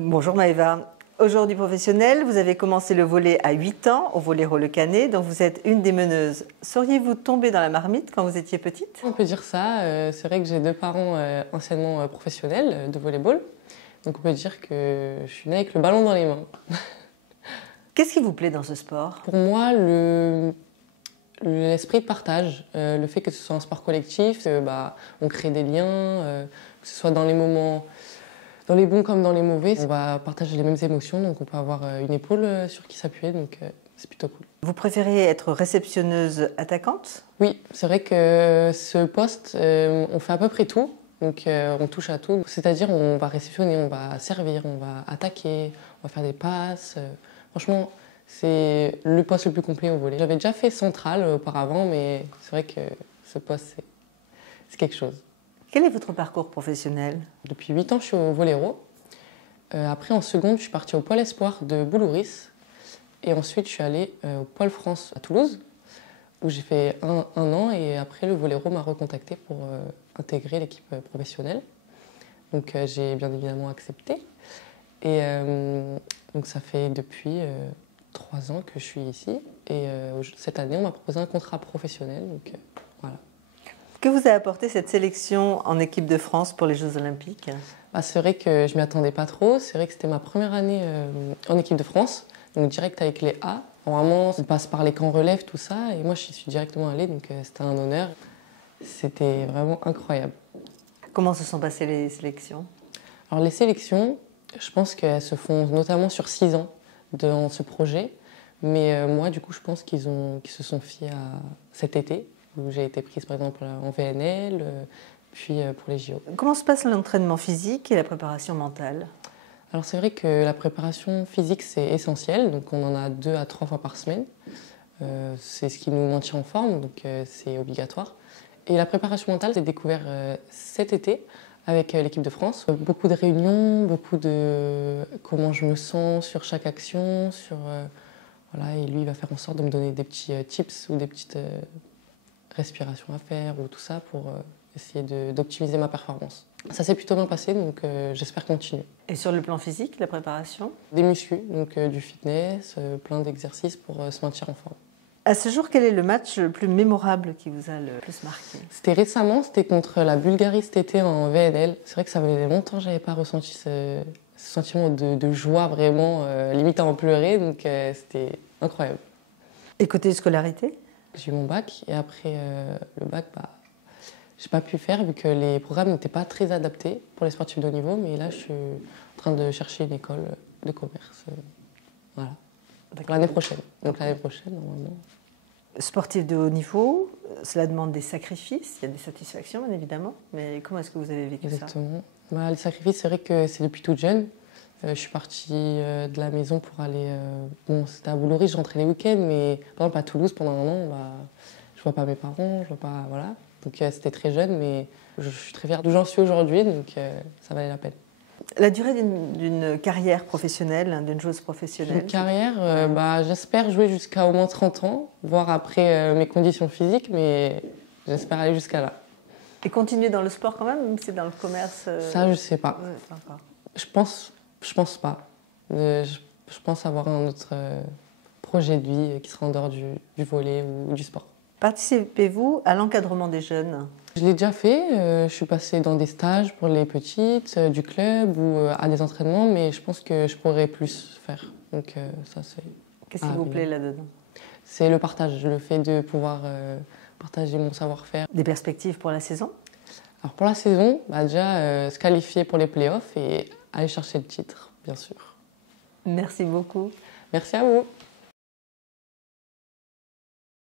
Bonjour Maëva. Aujourd'hui professionnelle, vous avez commencé le volley à 8 ans au Volley-Roll Le Canet, donc vous êtes une des meneuses. Seriez-vous tombée dans la marmite quand vous étiez petite? On peut dire ça. C'est vrai que j'ai deux parents anciennement professionnels de volleyball. Donc on peut dire que je suis née avec le ballon dans les mains. Qu'est-ce qui vous plaît dans ce sport? Pour moi, l'esprit de partage, le fait que ce soit un sport collectif, on crée des liens, que ce soit dans les moments, dans les bons comme dans les mauvais, on va partager les mêmes émotions, donc on peut avoir une épaule sur qui s'appuyer, donc c'est plutôt cool. Vous préférez être réceptionneuse attaquante? Oui, c'est vrai que ce poste, on fait à peu près tout, donc on touche à tout. C'est-à-dire on va réceptionner, on va servir, on va attaquer, on va faire des passes. Franchement, c'est le poste le plus complet au volley. J'avais déjà fait central auparavant, mais c'est vrai que ce poste, c'est quelque chose. Quel est votre parcours professionnel? Depuis 8 ans, je suis au Volley-Roll. Après, en seconde, je suis partie au Pôle Espoir de Boulouris. Et ensuite, je suis allée au Pôle France à Toulouse, où j'ai fait un an. Et après, le Volley-Roll m'a recontacté pour intégrer l'équipe professionnelle. Donc, j'ai bien évidemment accepté. Et donc, ça fait depuis 3 ans que je suis ici. Et cette année, on m'a proposé un contrat professionnel. Donc, voilà. Que vous a apporté cette sélection en équipe de France pour les Jeux Olympiques? C'est vrai que je ne m'y attendais pas trop. C'est vrai que c'était ma première année en équipe de France. Donc direct avec les A. Vraiment, on passe par les camps relève, tout ça. Et moi, je suis directement allée, donc c'était un honneur. C'était vraiment incroyable. Comment se sont passées les sélections? Alors les sélections, je pense qu'elles se font notamment sur 6 ans dans ce projet. Mais moi, du coup, je pense qu'ils se sont fiés à cet été, où j'ai été prise par exemple en VNL, puis pour les JO. Comment se passe l'entraînement physique et la préparation mentale? Alors c'est vrai que la préparation physique c'est essentiel, donc on en a 2 à 3 fois par semaine. C'est ce qui nous maintient en forme, donc c'est obligatoire. Et la préparation mentale, j'ai découvert cet été avec l'équipe de France. Beaucoup de réunions, beaucoup de comment je me sens sur chaque action, voilà, et lui il va faire en sorte de me donner des petits tips ou des petites respirations à faire ou tout ça pour essayer d'optimiser ma performance. Ça s'est plutôt bien passé, donc j'espère continuer. Et sur le plan physique, la préparation? Des muscles, donc du fitness, plein d'exercices pour se maintenir en forme. À ce jour, quel est le match le plus mémorable qui vous a le plus marqué? C'était récemment, c'était contre la Bulgarie cet été en VNL. C'est vrai que ça faisait longtemps que je n'avais pas ressenti ce sentiment de joie vraiment, limite à en pleurer, donc c'était incroyable. Et côté scolarité? J'ai eu mon bac et après le bac, j'ai pas pu faire vu que les programmes n'étaient pas très adaptés pour les sportifs de haut niveau, mais là je suis en train de chercher une école de commerce. Voilà. L'année prochaine. Donc l'année prochaine, normalement. Sportif de haut niveau, cela demande des sacrifices, il y a des satisfactions bien évidemment, mais comment est-ce que vous avez vécu Exactement. Les sacrifices, c'est vrai que c'est depuis toute jeune. Je suis partie de la maison pour aller. C'était à Boulouris, je rentrais les week-ends, mais par exemple à Toulouse pendant un an, je vois pas mes parents, je vois pas. Voilà. Donc c'était très jeune, mais je suis très fière d'où j'en suis aujourd'hui, donc ça valait la peine. La durée d'une carrière professionnelle, d'une joueuse professionnelle? Une carrière, j'espère jouer jusqu'à au moins 30 ans, voir après mes conditions physiques, mais j'espère aller jusqu'à là. Et continuer dans le sport quand même si c'est dans le commerce? Ça, je sais pas. Ouais, Je pense pas. Je pense avoir un autre projet de vie qui sera en dehors du volley ou du sport. Participez-vous à l'encadrement des jeunes? Je l'ai déjà fait. Je suis passée dans des stages pour les petites, du club ou à des entraînements, mais je pense que je pourrais plus faire. Donc ça, c'est... Qu'est-ce qui vous plaît là-dedans? C'est le partage, le fait de pouvoir partager mon savoir-faire. Des perspectives pour la saison? Alors pour la saison, déjà se qualifier pour les playoffs et aller chercher le titre, bien sûr. Merci beaucoup. Merci à vous.